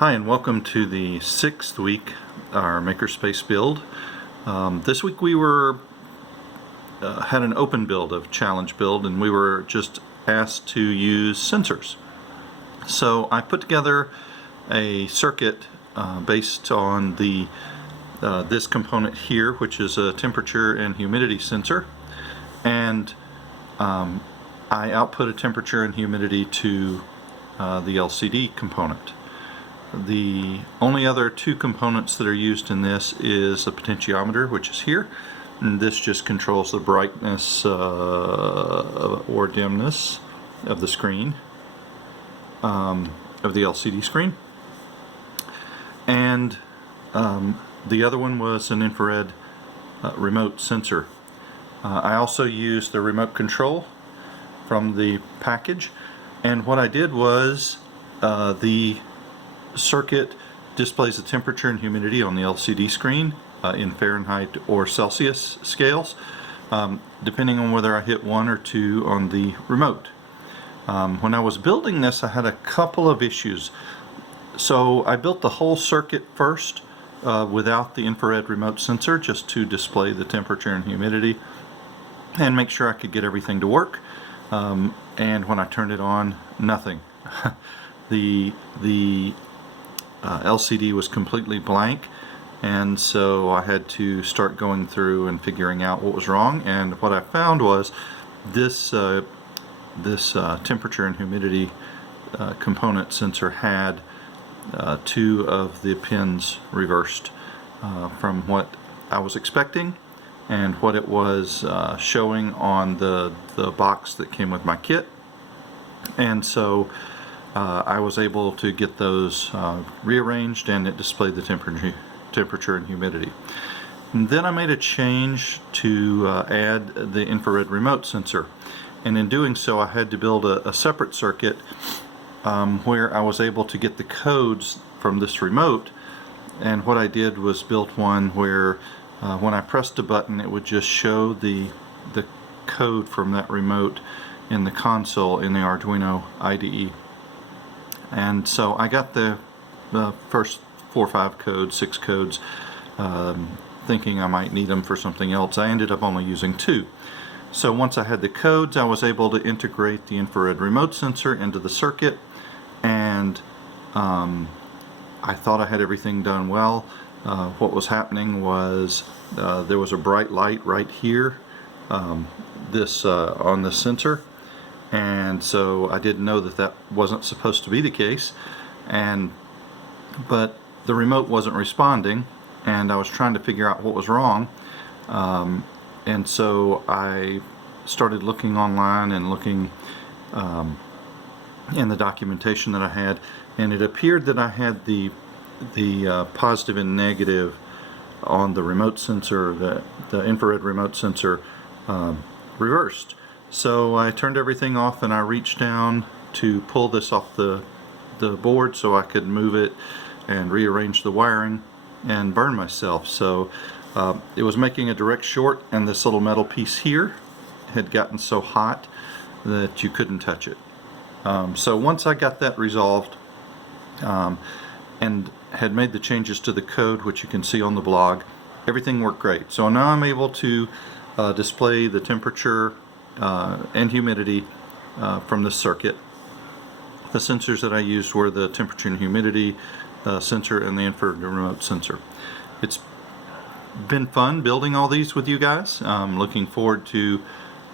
Hi, and welcome to the 6th week, our Makerspace build. This week we had an open build of challenge build, and we were just asked to use sensors. So I put together a circuit based on this component here, which is a temperature and humidity sensor, and I output a temperature and humidity to the LCD component. The only other two components that are used in this is a potentiometer, which is here, and this just controls the brightness or dimness of the screen, of the LCD screen. And the other one was an infrared remote sensor. I also used the remote control from the package, and what I did was the circuit displays the temperature and humidity on the LCD screen in Fahrenheit or Celsius scales, depending on whether I hit 1 or 2 on the remote. When I was building this, I had a couple of issues. So I built the whole circuit first without the infrared remote sensor, just to display the temperature and humidity and make sure I could get everything to work. And when I turned it on, nothing. The LCD was completely blank, and so I had to start going through and figuring out what was wrong. And what I found was this temperature and humidity component sensor had 2 of the pins reversed from what I was expecting and what it was showing on the box that came with my kit. And so I was able to get those rearranged, and it displayed the temperature and humidity. And then I made a change to add the infrared remote sensor, and in doing so I had to build a separate circuit where I was able to get the codes from this remote. And what I did was built one where when I pressed a button, it would just show the code from that remote in the console in the Arduino IDE. And so I got the first 4 or 5 codes, 6 codes, thinking I might need them for something else. I ended up only using 2. So once I had the codes, I was able to integrate the infrared remote sensor into the circuit, and I thought I had everything done well. What was happening was there was a bright light right here, on the sensor. And so I didn't know that wasn't supposed to be the case, but the remote wasn't responding, and I was trying to figure out what was wrong. And so I started looking online and looking in the documentation that I had, and it appeared that I had the positive and negative on the remote sensor, the infrared remote sensor, reversed. So I turned everything off, and I reached down to pull this off the board so I could move it and rearrange the wiring and burn myself. So it was making a direct short, and this little metal piece here had gotten so hot that you couldn't touch it. So once I got that resolved and had made the changes to the code, which you can see on the blog, everything worked great. So now I'm able to display the temperature and humidity from the circuit. The sensors that I used were the temperature and humidity sensor and the infrared remote sensor. It's been fun building all these with you guys. I'm looking forward to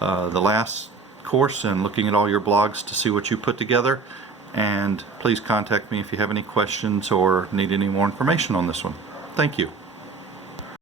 the last course and looking at all your blogs to see what you put together. And please contact me if you have any questions or need any more information on this one. Thank you.